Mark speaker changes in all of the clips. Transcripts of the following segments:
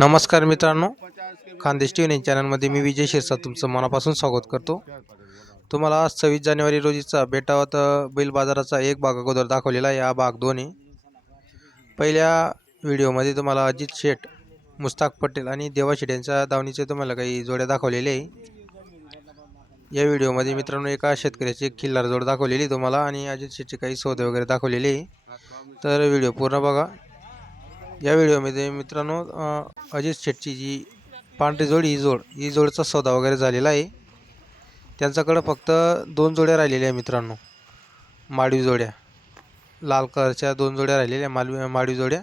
Speaker 1: नमस्कार मित्रांनो Khandesh T V चॅनलमध्ये मी विजय शिरसा तुमचं मनापासून स्वागत करतो. तुम्हाला आज सव्वीस जानेवारी रोजीचा बेटावत बैल बाजाराचा एक भाग अगोदर दाखवलेला आहे हा भाग दोन्ही. पहिल्या व्हिडिओमध्ये तुम्हाला अजित शेठ मुस्ताक पटेल आणि देवा शेठ यांच्या धावणीचे तुम्हाला काही जोड्या दाखवलेले आहे. या व्हिडिओमध्ये मित्रांनो एका शेतकऱ्याची एक खिल्लार जोड दाखवलेली आहे तुम्हाला आणि अजित शेठचे काही सौदे वगैरे दाखवलेले आहे. तर व्हिडिओ पूर्ण बघा. या व्हिडिओमध्ये मित्रांनो अजित शेटची जी पांढरी जोड ही जोड ही जोडचा सौदा वगैरे झालेला आहे. त्यांच्याकडं फक्त दोन जोड्या राहिलेल्या आहे मित्रांनो माडवी जोड्या. लाल कलरच्या दोन जोड्या राहिलेल्या मालवी माडवी जोड्या.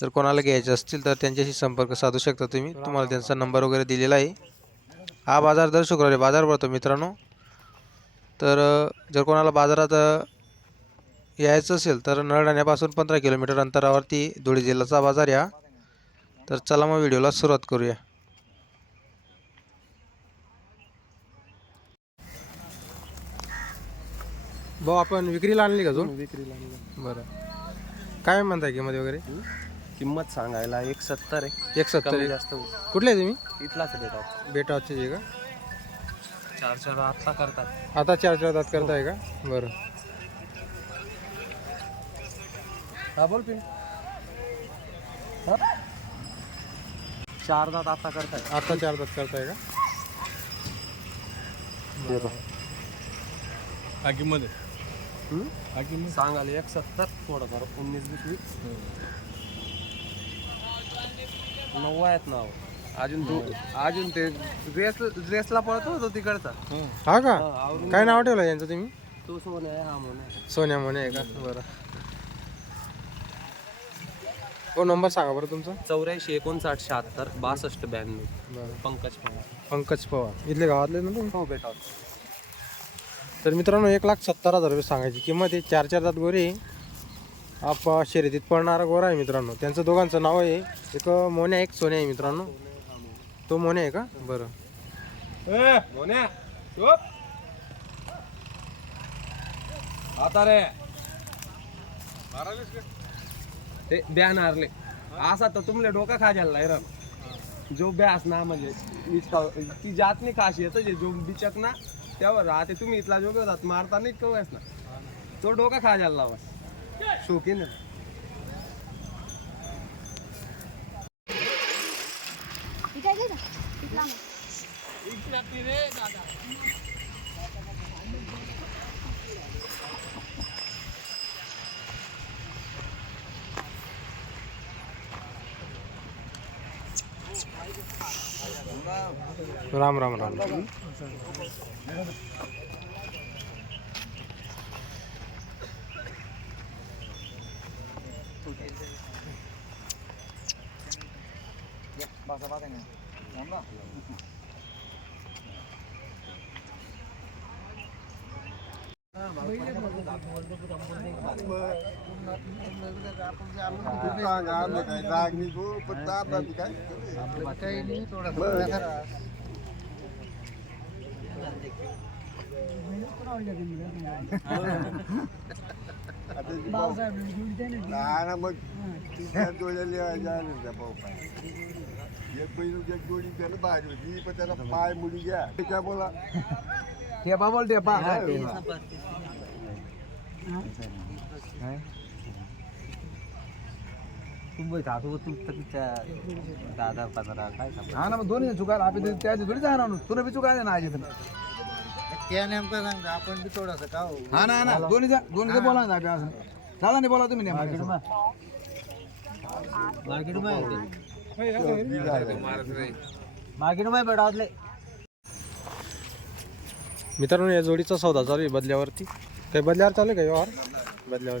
Speaker 1: जर कोणाला घ्यायच्या असतील तर त्यांच्याशी संपर्क साधू शकता तुम्ही. तुम्हाला त्यांचा नंबर वगैरे दिलेला आहे. हा बाजार दर शुक्रवारी बाजार भरतो मित्रांनो. तर जर कोणाला बाजारात यायचं असेल तर नळण्यापासून पंधरा किलोमीटर अंतरावरती धुळे जिल्ह्याचा बाजार या. तर चला मग व्हिडिओला सुरुवात करूया. भाऊ आपण विक्रीला आणली का अजून?
Speaker 2: विक्रीला आणलं.
Speaker 1: बरं. काय म्हणताय किंमत वगैरे?
Speaker 2: किंमत सांगायला एक सत्तर आहे.
Speaker 1: एक सत्तर आहे.
Speaker 2: जास्त.
Speaker 1: कुठले आहे तुम्ही?
Speaker 2: इथलाच भेटा
Speaker 1: बेटावरचे जे का?
Speaker 2: चार चार आत्ता करतात.
Speaker 1: आता चार चार दात करताय का? बरं.
Speaker 2: हा बोल पिन चार दात आता करतात
Speaker 1: आता चार दात करताय का?
Speaker 2: सांगायला एक सत्तर थोडंफार उन्नीस बीस वीस. नऊ आहेत नाव अजून अजून ते ड्रेस ड्रेसला पळतो तो तिकडचा.
Speaker 1: हा. का?
Speaker 2: हा, आवरून
Speaker 1: काय नाव ठेवलं यांचं तुम्ही?
Speaker 2: तो सोन आहे हा म्हणून आहे.
Speaker 1: सोन्या म्हणे आहे का? बरं. हो नंबर सांगा बरं तुमचा.
Speaker 2: चौऱ्याऐंशी एकोणसाठ शहात्तर बासष्ट ब्याण्णव.
Speaker 1: बरं.
Speaker 2: पंकज पवार.
Speaker 1: पंकज पवार. इथले गावातले ना तुम्ही?
Speaker 2: हो बेटा
Speaker 1: तर मित्रांनो एक लाख सत्तर हजार रुपये सांगायची किंमत आहे. चार चार दात गोरे आप शर्यतीत पडणारा गोरा आहे मित्रांनो. त्यांचं दोघांचं नाव आहे. एक मोन्या एक सोन्या आहे मित्रांनो. तो मोन्या आहे का? बरं.
Speaker 2: आता रे. ते ब्यान हारले. असा तर तुमले डोका खा झाला रा. जो ब्यास ना म्हणजे ती जात नाही खाशी येतं जे जो बिचक ना त्यावर राहते. तुम्ही इथला जो होतात मारता नाही कवयस ना. तो डोका खा झाला बस शोकीन आहे.
Speaker 1: राम राम राम
Speaker 3: मग तिसऱ्या जोड्याला जायला त्या भाऊ पाय एक पहिली एक जोडी त्याला बाहेर होती पण त्याला पाय मुली घ्या त्या बोला
Speaker 4: टेपा बोल टेपा
Speaker 2: दादा पंधरा काय
Speaker 4: हा ना मग दोन्ही चुकायला आपण त्याची थोडी जाणार ना तुला बी चुकायला ना आज
Speaker 3: त्या नेमकं सांगता आपण बी थोडासा का हो
Speaker 4: हा ना. ना दोन्ही जा- दोन्ही बोला ना असं दादा नाही बोला तुम्ही.
Speaker 2: मार्केटमध्ये
Speaker 1: मित्रांनो या जोडीचा सौदा चालू आहे बदल्यावरती. काही बदल्यावर चालू आहे का व्यवहार? बदल्यावर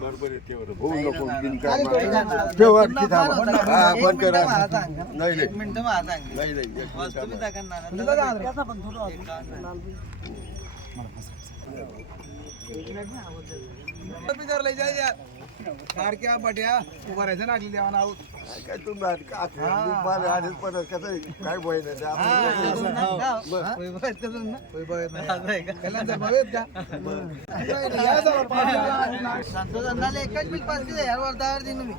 Speaker 3: बरोबर आहे तेवढं. होऊ नको बिनकाम ठेवा की थांबा. हा, बंद करा. नाही नाही. नाही नाही एक मिनिट थांबा.
Speaker 4: लय जाय यार सारख्या बट्या उभा राहायचं ना आगली देवाना आहोत
Speaker 3: काय तुम्ही आधी का आधी आधीच पण कसं काय बोय नाही ते
Speaker 5: एकच बिल पस्तीस हजार वर्धावर दिन मी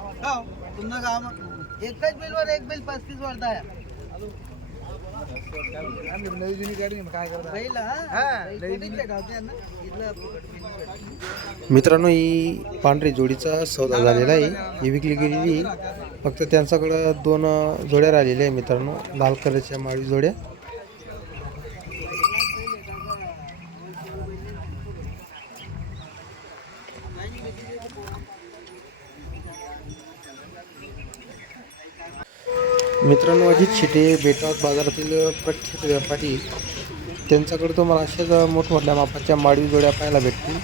Speaker 5: काम एकच बिल वर एक बिल पस्तीस वर्धा आहे
Speaker 4: नवी जुनी गाडी काय करता
Speaker 1: मित्रांनो ही पांढरी जोडीचा सौदा झालेला आहे. ही विकली गेलेली फक्त त्यांच्याकडं दोन जोड्या राहिलेल्या आहे मित्रांनो. लाल कलरच्या माळी जोड्या. मित्रांनो अजित शेटे बेटावत बाजारातील प्रख्यात व्यापारी. त्यांच्याकडे तुम्हाला अशाच मोठमोठ्या मापाच्या माळी जोड्या पाहायला भेटतील.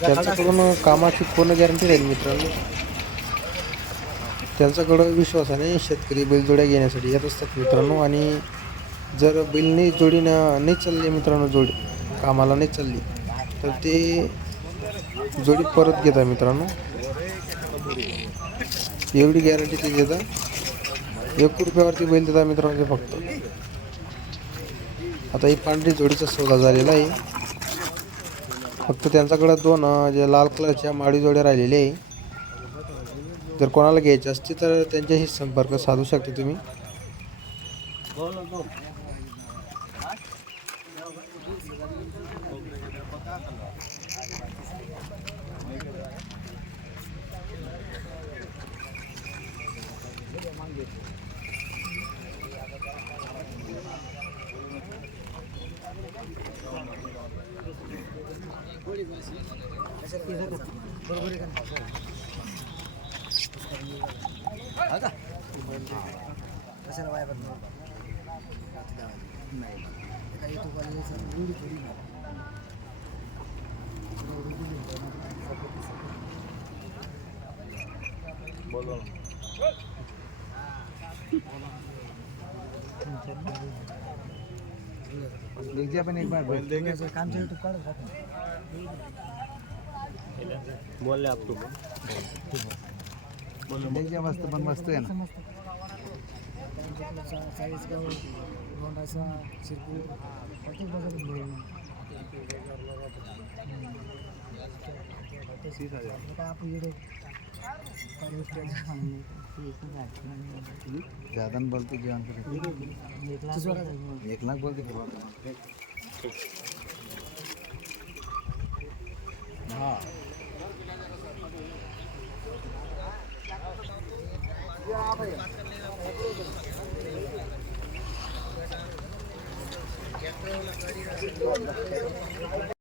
Speaker 1: त्यांच्याकडून कामाची पूर्ण गॅरंटी राहील मित्रांनो. त्यांच्याकडं विश्वासाने शेतकरी बैलजोड्या घेण्यासाठी येत असतात मित्रांनो. आणि जर बैलने जोडीनं नाही चालली मित्रांनो जोडी कामाला नाही चालली तर ते जोडी परत घेतात मित्रांनो. एवढी गॅरंटी ते देतात. एक रुपयावरती बैल देता मित्रांनो म्हणजे फक्त. आता ही पांढरी जोडीचा सौदा झालेला आहे. फक्त त्यांच्याकडे दोन जे लाल कलरच्या माळी जोड्या राहिलेल्या आहे. जर कोणाला घ्यायचे असते तर त्यांच्याशी संपर्क साधू शकता तुम्ही.
Speaker 4: देखिए अपन एक बार बैल. देंगे
Speaker 5: काम से यूट्यूब काढ
Speaker 4: देखिए मस्त पण मस्त आहे ना.
Speaker 5: चाळीसगाव गोंडाचा शिरपूर प्रत्येक बाजारात काय आपण
Speaker 4: ज्यादा बोलते जेवण एक लाख बोलते।